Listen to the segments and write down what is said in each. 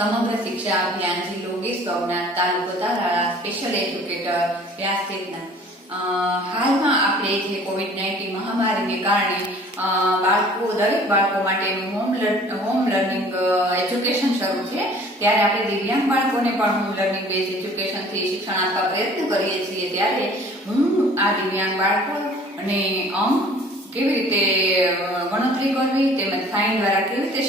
સમગ્ર શિક્ષા અભિયાન જિલ્લો ગીર સોમનાથ તાલુકો તાલાળા સ્પેશિયલ એજ્યુકેટર વ્યાસપીઠના હાલમાં આપણે જે કોવિડ-19 મહામારીને કારણે દરેક બાળકો માટેનું હોમ લર્નિંગ એજ્યુકેશન શરૂ છે, ત્યારે આપણે દિવ્યાંગ બાળકોને પણ હોમ લર્નિંગ બેઝ એજ્યુકેશનથી શિક્ષણ આપવા પ્રયત્ન કરીએ છીએ। ત્યારે હું આ દિવ્યાંગ બાળકો અને કેવી રીતે ગણતરી કરવી તેમજ સાઇન દ્વારા કેવી રીતે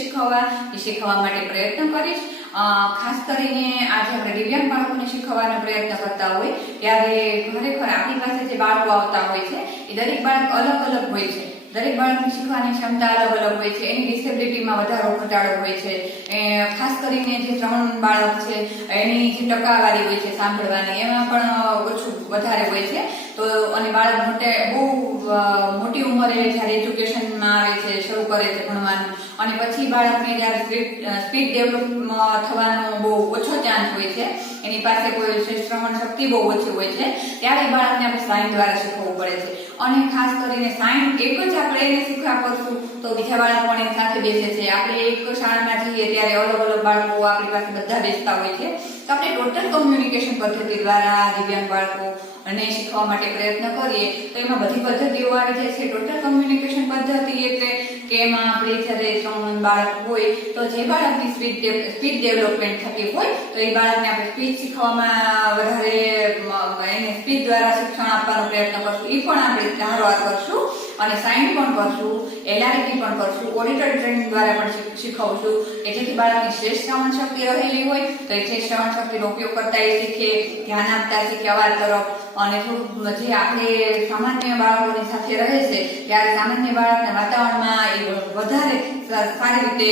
શીખવવા માટે પ્રયત્ન કરીશ। ખાસ કરીને આજે આપણે દિવ્યાંગ બાળકોને શીખવવાનો પ્રયત્ન કરતા હોય ત્યારે ખરેખર આપણી પાસે જે બાળકો આવતા હોય છે એ દરેક બાળક અલગ અલગ હોય છે। દરેક બાળકની શીખવાની ક્ષમતા અલગ અલગ હોય છે, એની ડિસેબિલિટીમાં વધારો ઘટાડો હોય છે। ખાસ કરીને જે 3 બાળક છે એની જે ટકાવારી હોય છે સાંભળવાની એમાં પણ ઓછું વધારે હોય છે। તો અને બાળક બહુ મોટી ઉંમરે જ્યારે એજ્યુકેશનમાં આવે છે, શરૂ કરે છે ભણવાનું, અને પછી બાળકને જ્યારે સ્પીડ ડેવલપ થવાનો બહુ ઓછો ચાન્સ હોય છે, એની પાસે કોઈ શ્રવણ શક્તિ બહુ ઓછી હોય છે, ત્યારે બાળકને આપણે સાઇન દ્વારા શીખવવું પડે છે। અને ખાસ કરીને સાઇન એક જ આપણે એને શીખવા કરશું તો બીજા બાળકો પણ એની સાથે બેસે છે। આપણે એક શાળામાં જઈએ ત્યારે અલગ અલગ બાળકો આપણી પાસે બધા બેસતા હોય છે, તો આપણે ટોટલ કોમ્યુનિકેશન પદ્ધતિ દ્વારા દિવ્યાંગ બાળકો અને શીખવા માટે પ્રયત્ન કરીએ તો એમાં બધી પદ્ધતિઓ આવી જાય છે। ટોટલ કોમ્યુનિકેશન પદ્ધતિ એટલે કે એમાં આપણે જ્યારે 3 બાળક હોય તો જે બાળકની સ્પીડ ડેવલપમેન્ટ થતી હોય તો એ બાળકને આપણે સ્પીચ શીખવામાં વધારે એને સ્પીચ દ્વારા શિક્ષણ આપવાનો પ્રયત્ન કરશું, એ પણ આપણે ધારવાર કરશું, અને સાઇન પણ કરશું, એલઆરટી પણ કરશું, ઓડિટરી ટ્રેનિંગ દ્વારા પણ શીખવશું કે જેથી બાળકની શ્રેષ્ઠ શ્રવણ શક્તિ રહેલી હોય તો એ શ્રેષ્ઠ શ્રવણ શક્તિનો ઉપયોગ કરતા એ શીખે, ધ્યાન આપતા શીખે અવાજ તરફ। અને થોડું જે આપણે સામાન્ય બાળકોની સાથે રહે છે ત્યારે સામાન્ય બાળકના વાતાવરણમાં એ વધારે સારી રીતે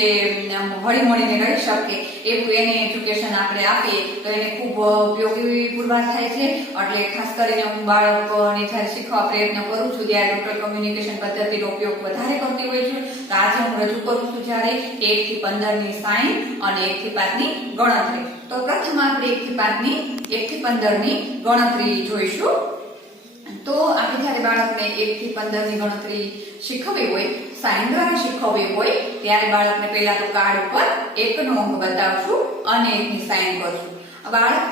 હળી મળીને રહી શકે એવું એને એજ્યુકેશન આપણે આપીએ તો એને ખૂબ ઉપયોગી પુરવાર થાય છે। એટલે ખાસ કરીને હું બાળકોને જ્યારે શીખવા પ્રયત્ન કરું છું ત્યારે ટોટલ કોમ્યુનિકેશન પદ્ધતિનો ઉપયોગ વધારે કરતી હોય છું। તો આજે હું રજૂ કરું છું જ્યારે 1 થી 15 ની સાઇન અને 1 થી 5 ની ગણતરી। તો પ્રથમ આપણે 1 થી 15 ની ગણતરી જોઈશું। તો આપણે જ્યારે બાળકને 1 થી 15 ની ગણતરી શીખવવી હોય, સાઇન દ્વારા શીખવવી હોય, ત્યારે બાળકને પહેલા તો કાર્ડ ઉપર 1 નો અંક બતાવશું અને 1 ની સાઇન કરશું। બાળક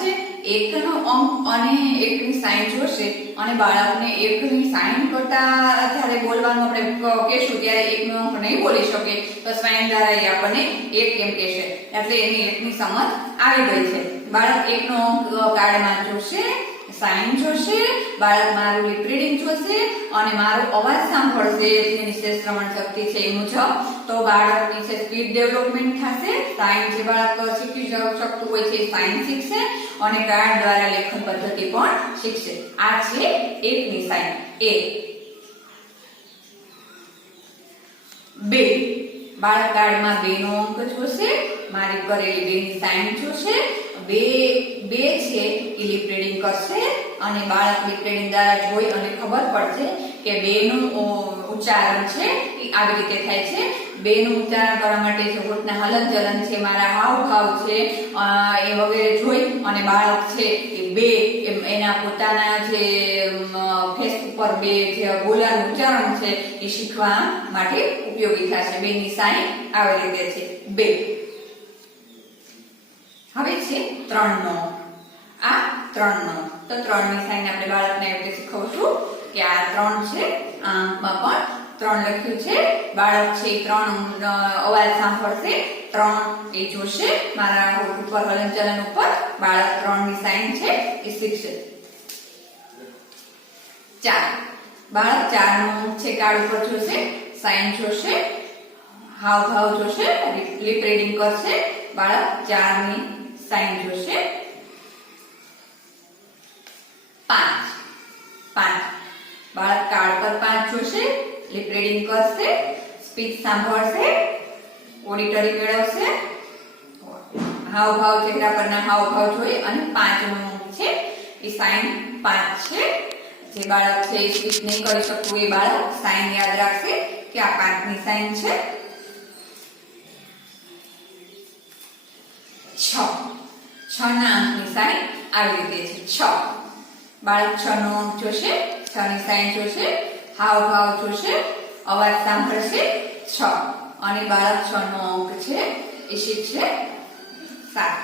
છે 1 નો અંક અને 1 ની સાઇન જોશે, અને બાળકને 1 ની સાઇન કરતા જ્યારે બોલવાનું આપણે કહેશું ત્યારે 1 નો અંક નહીં બોલી શકે તો સાઇન દ્વારા એ આપણને 1 કેમ કહેશે, એટલે એની 1 ની સમજ આવી ગઈ છે। બાળક 1 નો અંક કાર્ડમાં જોશે, સાઇન જોશે, બાળક મારું લિપ રીડિંગ જોશે અને મારો અવાજ સાંભળશે, જેની શ્રેષ્ઠ શ્રવણ શક્તિ છે એ મુજબ તો બાળકની છે સ્પીડ ડેવલપમેન્ટ થશે। સાઇન જે બાળક શીખી શકતું હોય છે સાઇન શીખશે અને કાર્ડ દ્વારા લેખન પદ્ધતિ પણ શીખશે। આ છે 1 ની સાઇન। 2 બાળક કાર્ડમાં 2 નો અંક જોશે, મારી કરેલી 2 ની સાઇન જોશે, 2 છે એ લિપ રીડિંગ કરશે અને બાળક લિપ રીડિંગ દ્વારા જોઈ અને ખબર પડશે કે 2 નું ઉચ્ચારણ છે એ આવી રીતે થાય છે। 2 નું ઉચ્ચારણ કરવા માટે જે હોઠના હલનચલન છે, મારા હાવભાવ છે એ વગેરે જોઈ અને બાળક છે એ 2 એના પોતાના જે ફેસ ઉપર 2 જે બોલાનું ઉચ્ચારણ છે એ શીખવા માટે ઉપયોગી થશે। 2 ની સાઇન આવી રીતે છે 2। હવે છે 3 નો, આ 3 નો, તો 3 ની સાઇન આપણે બાળકને એવી રીતે શીખવશું કે આ 3 છે, આ અંકમાં પણ 3 લખ્યું છે, બાળક છે 3 અવાજ સાંભળશે, 3 એ જોશે, મારા હોઠ ઉપર હલનચલન ઉપર બાળક 3 ની સાઇન છે એ શીખશે। 4 બાળક 4 નો છે કાર્ડ ઉપર જોશે, સાઇન જોશે, હાવભાવ જોશે, લિપ રીડિંગ કરશે, બાળક 4 ની સાઇન જોશે। 5 બાળક કાર્ડ પર 5 જોશે, લિપ રીડિંગ કરશે, સ્પીચ સાંભળશે, ઓડિટરી મેળવશે, હાવભાવ ચહેરા પરના હાવભાવ જોઈ અને 5 નો છે એ સાઇન 5 છે। જે બાળક છે એ સ્પીચ નહીં કરી શકતું એ બાળક સાઇન યાદ રાખશે કે આ 5 ની સાઇન છે। 6 ના અંકની સાઇન આવી રીતે છે 6 બાળક 6 નો અંક જોશે, 6 ની સાઇન જોશે, હાવભાવ જોશે, અવાજ સાંભળશે 6। અને બાળક 6 નો અંક છે એ શીખશે 7.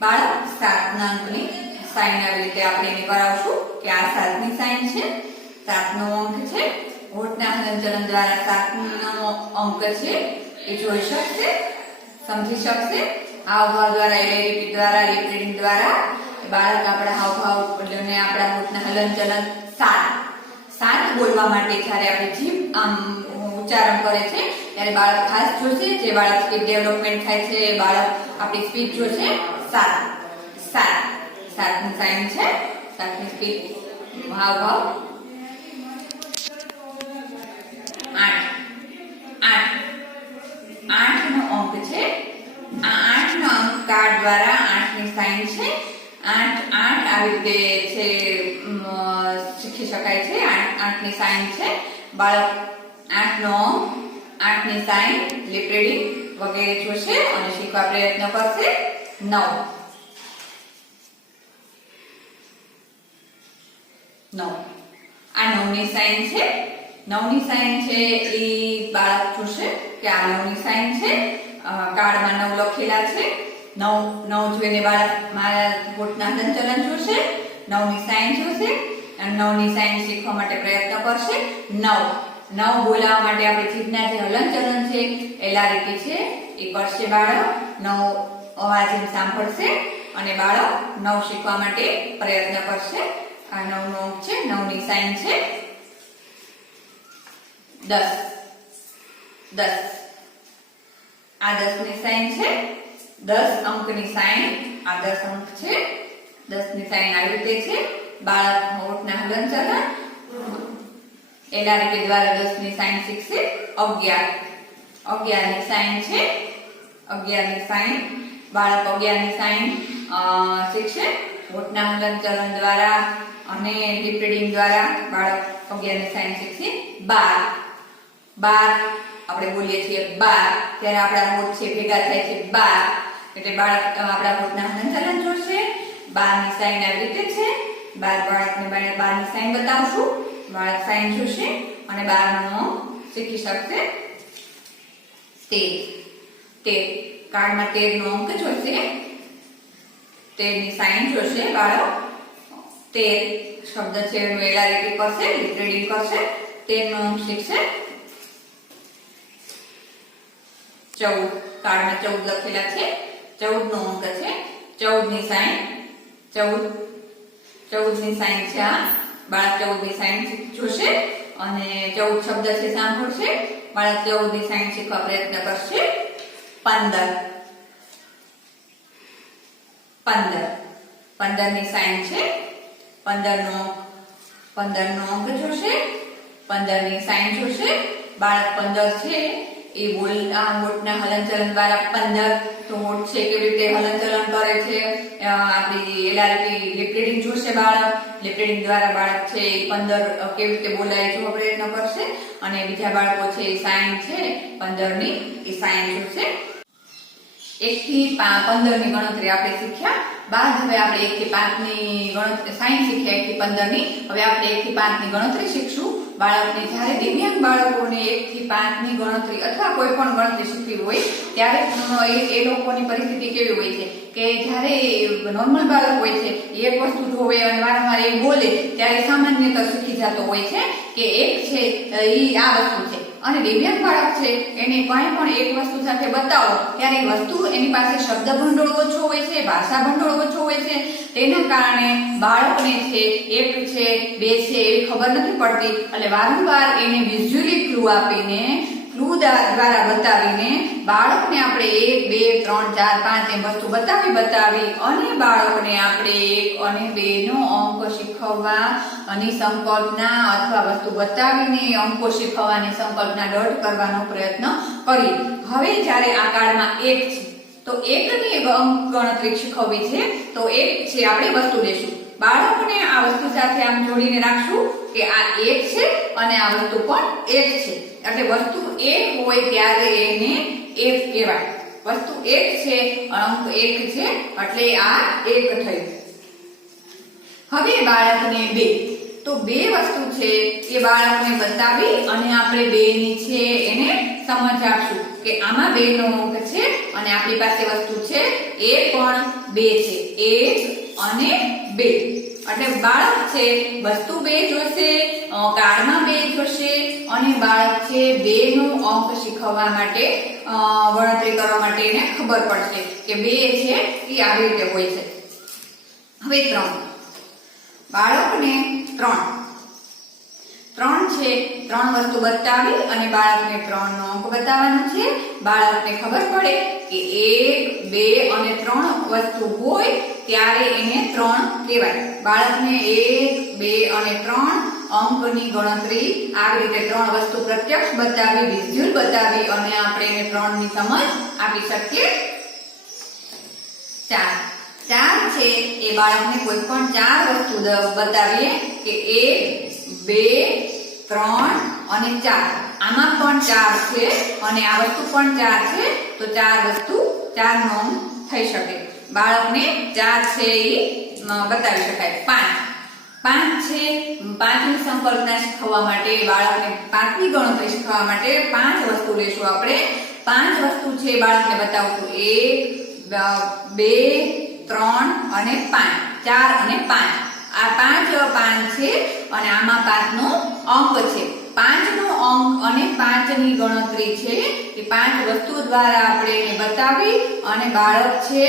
બાળક 7 ના અંકની સાઈન આવી રીતે આપણે એને કરાવશું કે આ 7 ની સાઈન છે, 7 નો અંક છે. હોઠના હલનચલન દ્વારા 7 નો અંક છે એ જોઈ શકશે, સમજી શકશે. હાવભાવ દ્વારા, એલરીપી દ્વારા, લિપ રીડિંગ દ્વારા બાળક આપણા હાવભાવ અને આપણા હોઠના હલનચલન 7 બોલવા માટે જ્યારે આપણે જીભ આમ ઉચ્ચારણ કરે છે ત્યારે બાળક ખાસ જોશે. જે બાળક સ્પીચ ડેવલપમેન્ટ થાય છે એ બાળક આપણી સ્પીચ જોશે. 7 ની સાઈન છે, 7 ની સ્પીચ હાવભાવ. 8 નો અંક છે. આ 8 નો અંક કાર્ડ દ્વારા 8 ની સાઈન છે. 8 આવી રીતે છે શીખી શકાય છે. 8 ની સાઈન છે. બાળક 8 નો અંક, 8 ની સાઈન, લિપ રીડિંગ વગેરે જોશે અને શીખવા પ્રયત્ન કરશે. 9 આ 9 ની સાઈન છે. 9 ની સાઈન છે એ બાળક જોશે કે આ 9 ની સાઈન છે. કાર્ડમાં 9 લખેલા છે. 9 જોઈને બાળક મારા હોઠના હલનચલન જોશે, 9 ની સાઈન જોશે અને 9 ની સાઈન શીખવા માટે પ્રયત્ન કરશે. 9 બોલાવવા માટે આપણે જીભના જે હલનચલન છે, એલઆરઈટી છે એ કરશે બાળક. 9 અવાજ સાંભળશે અને બાળક 9 શીખવા માટે પ્રયત્ન કરશે. આ 9 નો અંક છે, 9 ની સાઈન છે. 10 આ 10 ની સાઈન છે. 10 અંકની સાઈન, આ 10 અંક છે. 10 ની સાઈન આવી રીતે છે. બાળક હોઠના હલનચલન એલઆરઈટી દ્વારા 10 ની સાઈન શીખશે. 11 ની સાઈન છે. 11 ની સાઈન, બાળક 11 ની સાઈન શીખશે હોઠના હલનચલન દ્વારા અને લિપ રીડિંગ દ્વારા. બાળક 11 ની સાઈન શીખશે. 12 આપણે બોલીએ છીએ 12 ત્યારે આપણા હોઠ છે ભેગા થાય છે 12 એટલે બાળક આપણા હોઠના હલનચલન જોશે. 12 ની સાઈન આવી રીતે છે. બાળકને 12 ની સાઈન બતાવશું. બાળક સાઈન જોશે અને 12 નો શીખી શકશે. 13 કાર્ડમાં 13 નો અંક જોશે, 13 ની સાઈન જોશે બાળક. 13 શબ્દ છે એનું એલઆરઈટી કરશે, લિપ રીડિંગ કરશે. 13 નો અંક શીખશે. 14 કાર્ડમાં 14 લખેલા છે. 14 નો અંક છે. 14 ની સાઈન, 14 ની સાઈન છે. આ બાળક 14 ની સાઈન જોશે અને 14 શબ્દ છે સાંભળશે. બાળક 14 ની સાઈન શીખવા પ્રયત્ન કરશે. 15 ની સાઈન છે. 15 નો અંક જોશે, 15 ની સાઈન જોશે. બાળક 15 છે એ હોઠના હલનચલન દ્વારા 15 તો હોઠ છે કેવી રીતે હલનચલન કરે છે આપણી એલઆરઈટી લિપ રીડિંગ જોશે. બાળક લિપ રીડિંગ દ્વારા બાળક છે એ 15 કેવી રીતે બોલાય જોવા પ્રયત્ન કરશે અને બીજા બાળકો છે એ સાઈન છે 15 ની એ સાઈન જોશે. 1 થી 15 ની ગણતરી આપણે શીખ્યા. બાદ હવે આપણે 1 થી 5 ની ગણતરી સાઈન શીખ્યા. 1 થી 15 ની હવે આપણે 1 થી 5 ની ગણતરી શીખશું. બાળકને જ્યારે દિવ્યાંગ બાળકોને 1 થી 5 ની ગણતરી અથવા કોઈ પણ ગણતરી શીખવી હોય ત્યારે એ લોકોની પરિસ્થિતિ કેવી હોય છે કે જ્યારે નોર્મલ બાળક હોય છે એક વસ્તુ જોવે અને વારંવાર એ બોલે ત્યારે સામાન્યતઃ શીખી જતો હોય છે કે એક છે એ આ વસ્તુ છે. અને દિવ્યાંગ બાળક છે એને કંઈ પણ એક વસ્તુ સાથે બતાવો ત્યારે એ વસ્તુ એની પાસે શબ્દ ભંડોળ ઓછો હોય છે, ભાષા ભંડોળ ઓછો હોય છે. તેના કારણે બાળકને છે 1 છે 2 છે એવી ખબર નથી પડતી એટલે વારંવાર એને વિઝ્યુઅલી ક્લુ આપીને, ક્લુ દ્વારા બતાવીને બાળકને આપણે 1, 2, 3, 4, 5 એમ વસ્તુ બતાવી અને બાળકને આપણે 1 અને 2 નો અંક શીખવવા અને સંકલ્પના અથવા વસ્તુ બતાવીને અંકો શીખવવાની સંકલ્પના દઢ કરવાનો પ્રયત્ન કરીએ. હવે જ્યારે આ કાર્ડમાં 1 છે તો 1 ની અંક ગણતરી શીખવવી છે તો 1 છે આપણે વસ્તુ લેશું. બાળકને આ વસ્તુ સાથે આમ જોડીને રાખશું કે આ 1 છે અને આ વસ્તુ પણ 1 છે એટલે વસ્તુ 1 હોય ત્યારે એને 1 કહેવાય. વસ્તુ 1 છે, અંક 1 છે એટલે આ 1 થયું. હવે બાળકને 2 તો બે વસ્તુ છે એ બાળકને બતાવી અને આપણે બે ની છે એને સમજ આપશું કે આમાં બે નો અંક છે અને આપણી પાસે વસ્તુ છે એ પણ બે છે, 1 અને 2. એટલે બાળક છે વસ્તુ બે જોશે, કાર્ડમાં બે જોશે અને બાળક છે બે નો અંક શીખવવા માટે ગણતરી કરવા માટે એને ખબર પડશે કે બે છે એ આવી રીતે હોય છે. હવે 3 બાળકને 3 છે 3 વસ્તુ બતાવી અને બાળકને 3 નો અંક બતાવવાનો છે. બાળકને ખબર પડે કે 1, 2 અને 3 વસ્તુ હોય ત્યારે એને 3 કહેવાય. બાળકને 1, 2 અને 3 અંકની ગણતરી આવી રીતે 3 વસ્તુ પ્રત્યક્ષ બતાવી, વિઝ્યુઅલ બતાવી અને આપણે એને 3 ની સમજ આપી શકીએ. 4 છે એ બાળકને કોઈ પણ 4 વસ્તુ બતાવીએ કે 1, 2, 3 અને 4. આમાં પણ 4 છે અને આ વસ્તુ પણ 4 છે તો 4 વસ્તુ 4 નો અંક થઈ શકે. બાળકને 4 છે એ બતાવી શકાય. 5 છે 5 ની સંકલ્પના શીખવવા માટે, બાળકને 5 ની ગણતરી શીખવવા માટે 5 વસ્તુ લેશું આપણે. 5 વસ્તુ છે બાળકને બતાવશું 1, 2, 3 અને 5. 4 અને 5 આ 5 પાન છે અને આમાં 5 નો અંક છે. 5 નો અંક અને 5 ની ગણતરી છે એ 5 વસ્તુ દ્વારા આપણે એને બતાવી અને બાળક છે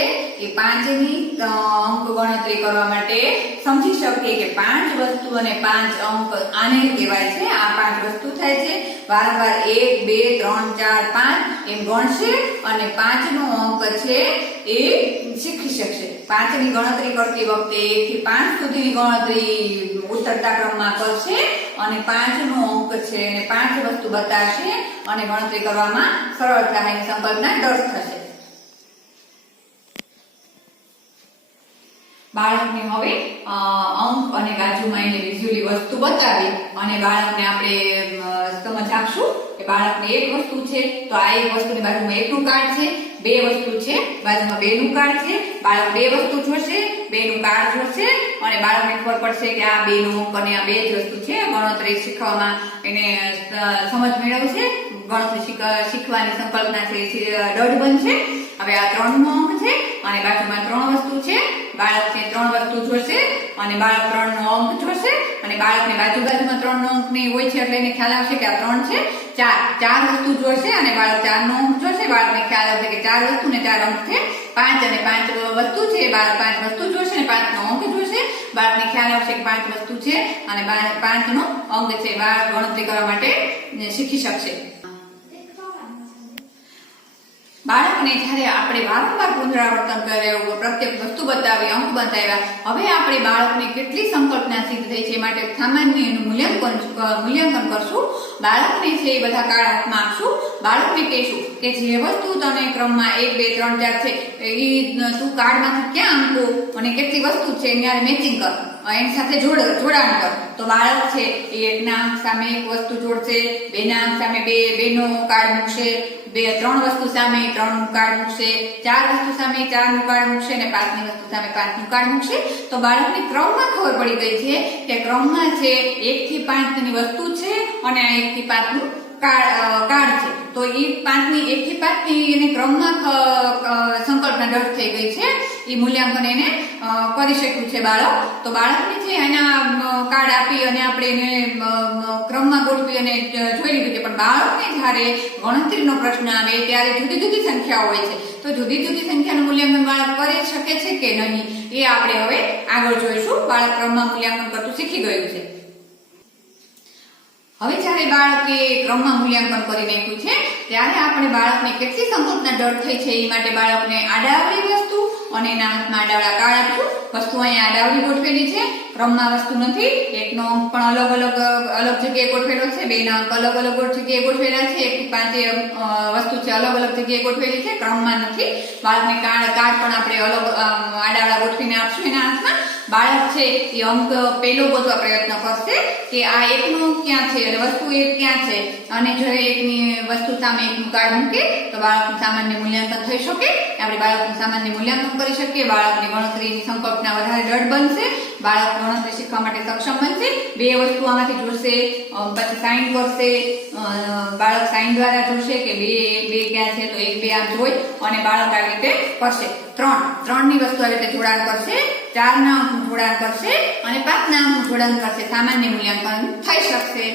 એ 5 ની અંક ગણતરી કરવા માટે સમજી શકીએ કે 5 વસ્તુ અને 5 અંક આને કહેવાય છે. આ 5 વસ્તુ થાય છે. વારંવાર 1, 2, 3, 4, 5 એમ ગણશે અને 5 નો અંક છે એ શીખી શકશે. 5 ની ગણતરી કરતી વખતે 1 થી 5 સુધીની ગણતરી ઉતરતા ક્રમમાં કરશે અને 5 નો અંક છે અને 5 વસ્તુ બતાવશે અને ગણતરી કરવામાં સરળતા અને સંકલ્પના ડર થશે. બાળકને હવે અંક અને બાજુમાં એને વિઝ્યુઅલી વસ્તુ બતાવી અને બાળકને આપણે સમજ આપશું કે બાળકને એક વસ્તુ છે તો આ એક વસ્તુની બાજુમાં 1 નું કાર્ડ છે, 2 વસ્તુ છે બાજુમાં 2 નું કાર્ડ છે. બાળક 2 વસ્તુ જોશે, 2 નું કાર્ડ જોશે અને બાળકને ખબર પડશે કે આ 2 નો અંક અને આ 2 જ વસ્તુ છે. ગણતરી શીખવામાં એને સમજ મેળવશે. ગણતરી શીખવાની સંકલ્પના છે દઢ બનશે. હવે આ 3 નો અંક છે અને બાજુમાં 3 વસ્તુ છે. બાળક છે 3 વસ્તુ જોશે અને બાળક 3 નો અંક જોશે અને બાળકને બાજુમાં 3 નો અંક નહીં હોય છે એટલે એને ખ્યાલ આવશે કે આ 3 છે. 4 વસ્તુ જોશે અને બાળક 4 નો અંક જોશે. બાળકને ખ્યાલ આવશે કે 4 વસ્તુ ને 4 અંક છે. 5 અને 5 વસ્તુ છે. બાળક 5 વસ્તુ જોશે અને 5 નો અંક જોશે. બાળકને ખ્યાલ આવશે કે 5 વસ્તુ છે અને 5 નો અંક છે. બાળક ગણતરી કરવા માટે શીખી શકશે. બાળકને જ્યારે આપણે વારંવાર પુનરાવર્તન કર્યું, પ્રત્યેક વસ્તુ બતાવી, અંક બતાવ્યા, હવે આપણે બાળકને કેટલી સંકલ્પના સિદ્ધ થઈ છે માટે સામાન્ય એનું મૂલ્યાંકન કરશું. બાળકને છે એ બધા કાર્ડ હાથમાં આપશું. બાળકને કહીશું કે જે વસ્તુ તને ક્રમમાં 1, 2, 3, 4 છે એ તું કાર્ડમાંથી ક્યાં અંકો અને કેટલી વસ્તુ છે એની મેચિંગ કર, એની સાથે જોડાણ કર. તો બાળક છે એ 1 ના અંક સામે 1 વસ્તુ જોડશે, 2 ના અંક સામે 2 નો કાર્ડ મૂકશે, 3 વસ્તુ સામે 3 નું કાર્ડ મૂકશે, 4 વસ્તુ સામે 4 નું કાર્ડ મૂકશે અને 5 ની વસ્તુ સામે 5 નું કાર્ડ મૂકશે. તો બાળકને ક્રમમાં ખબર પડી ગઈ છે કે ક્રમમાં છે 1 થી 5 ની વસ્તુ છે અને આ 1 થી 5 નું કાર્ડ છે. તો એ 1 થી 5 ની એને ક્રમમાં સંકલ્પના દઢ થઈ ગઈ છે. એ મૂલ્યાંકન એને કરી શક્યું છે બાળક. તો બાળકને છે એના કાર્ડ આપી અને આપણે એને ક્રમમાં ગોઠવી અને જોઈ લીધું છે. પણ બાળકને જ્યારે ગણતરીનો પ્રશ્ન આવે ત્યારે જુદી જુદી સંખ્યાઓ હોય છે. તો જુદી જુદી સંખ્યાનું મૂલ્યાંકન બાળક કરી શકે છે કે નહીં એ આપણે હવે આગળ જોઈશું. બાળક ક્રમમાં મૂલ્યાંકન કરતું શીખી ગયું છે. હવે જ્યારે બાળકે ક્રમમાં મૂલ્યાંકન કરી નાખ્યું છે ત્યારે આપણે બાળકને કેટલી સંકલ્પના દઢ થઈ છે એ માટે બાળકને આડાવડી વસ્તુ અને એના હાથમાં આડાવડા કાર્ડ આપશું. વસ્તુ અહીંયા આડાવડી ગોઠવેલી છે, ક્રમમાં વસ્તુ નથી. 1 નો અંક પણ અલગ જગ્યાએ ગોઠવેલો છે, 2 ના અંક અલગ જગ્યાએ ગોઠવેલા છે, 1 થી 5 વસ્તુ છે અલગ જગ્યાએ ગોઠવેલી છે, ક્રમમાં નથી. બાળકને કાર્ડ પણ આપણે અલગ આડાવડા ગોઠવીને આપશું એના હાથમાં. બાળક છે એ અંક પેલો ગોતવા પ્રયત્ન કરશે કે આ એકનો અંક ક્યાં છે અને વસ્તુ એક ક્યાં છે, અને જો એકની વસ્તુ સામે એકનું કાર્ડ મૂકે તો બાળકનું સામાન્ય મૂલ્યાંકન થઈ શકે. આપણે બાળકનું સામાન્ય મૂલ્યાંકન કરી શકીએ. બાળકની ગણતરીની સંકલ્પના વધારે દ્રઢ બનશે. બાળક ગણતરી શીખવા માટે સક્ષમ બનશે. બે વસ્તુ આમાંથી જોશે, પછી સાઇન કરશે. બાળક સાઇન દ્વારા જોશે કે બે ક્યાં છે તો 1 2 આમ જોઈ અને બાળક આવી રીતે કરશે. 3 ની વસ્તુ આવી રીતે જોડાણ કરશે, 4 ના અંકનું જોડાણ કરશે અને 5 ના અંકનું જોડાણ કરશે. સામાન્ય મૂલ્યાંકન થઈ શકશે.